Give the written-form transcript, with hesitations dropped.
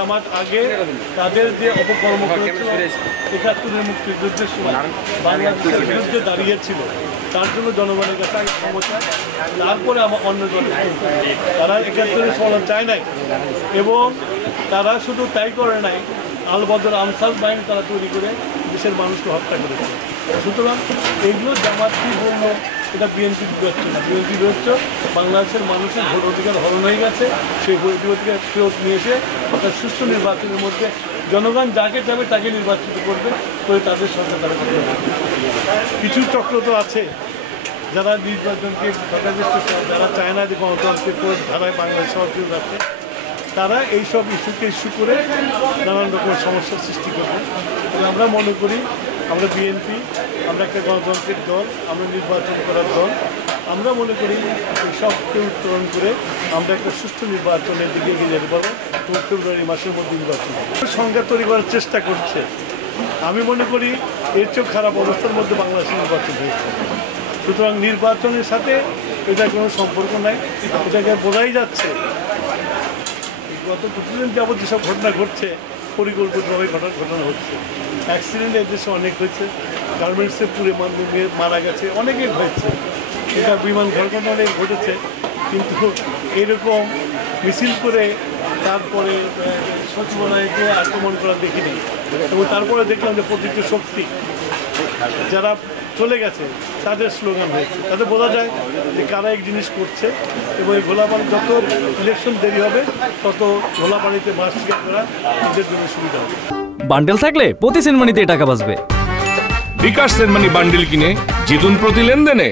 আমার আগে তাদের যে অপকর্ম করেছিল ৭১-এর মুক্তিযুদ্ধের সময় বাংলাদেশের বিরুদ্ধে দাঁড়িয়েছিল, তার জন্য জনগণের কাছে আগে ক্ষমতা, তারপরে আমার অন্য দলের তারা ৭১-এর সমাধান চায় নাই। এবং তারা শুধু তাই করে নাই, আলবদর আমসাল বাহিনী তারা তৈরি করে দেশের মানুষকে হত্যা করেছে। সুতরাং এইগুলো জামাত কি বললো, এটা বিএনপি বিবেচ্য না। বিএনপি বিবেচ্য বাংলাদেশের মানুষের ভোট অধিকার হরণ হয়ে গেছে, সেই ভোট অধিকার ফেরত নিয়ে এসে অর্থাৎ সুষ্ঠু নির্বাচনের মধ্যে জনগণ যাকে যাবে তাকে নির্বাচিত করবে, করে তাদের সরকার তারা করবে। কিছু চক্র তো আছে যারা নির্বাচনকে যারা চায় না যে গণতন্ত্রের ধারায় বাংলাদেশ সরকার যাচ্ছে, তারা এইসব ইস্যুকে ইস্যু করে নানান রকমের সমস্যার সৃষ্টি করবে। এবং আমরা মনে করি আমরা বিএনপি, আমরা একটা গণতান্ত্রিক দল, আমরা নির্বাচন করার দল। আমরা মনে করি সবকে উত্তোলন করে আমরা একটা সুষ্ঠু নির্বাচনের দিকে এগিয়ে যেতে পারবো এবং ফেব্রুয়ারি মাসের মধ্যে নির্বাচন হবে। সংঘাত তৈরি করার চেষ্টা করছে। আমি মনে করি এর চেয়েও খারাপ অবস্থার মধ্যে বাংলাদেশের নির্বাচন হয়েছে। সুতরাং নির্বাচনের সাথে এটার কোনো সম্পর্ক নাই। এটাকে বোঝাই যাচ্ছে গত কিছুদিন যাবৎ যেসব ঘটনা ঘটছে পরিকল্পিতভাবে ঘটনা হচ্ছে। অ্যাক্সিডেন্ট এই দেশে অনেক হয়েছে, গার্মেন্টসে পুড়ে মারা গেছে, অনেকের হয়েছে। এটা বিমান ঘটনা অনেক ঘটেছে, কিন্তু এরকম মিছিল করে তারপরে সচিবালয়কে আক্রমণ করা দেখিনি। এবং তারপরে দেখলাম যে প্রতিটি শক্তি যারা চলে গেছে তাদের স্লোগান হয়েছে, তাতে বোঝা যায় যে কারা এক জিনিস করছে। এবং এই ঘোলাপানি যত ইলেকশন দেরি হবে তত ঘোলাপানিতে মাছ শিকার করা নিজের জন্য সুবিধা হবে। বান্ডেল থাকলে প্রতি সেনমানিতে টাকা বাঁচবে। বিকাশ সেনমানি বান্ডেল কিনে জিতুন প্রতি লেনদেনে।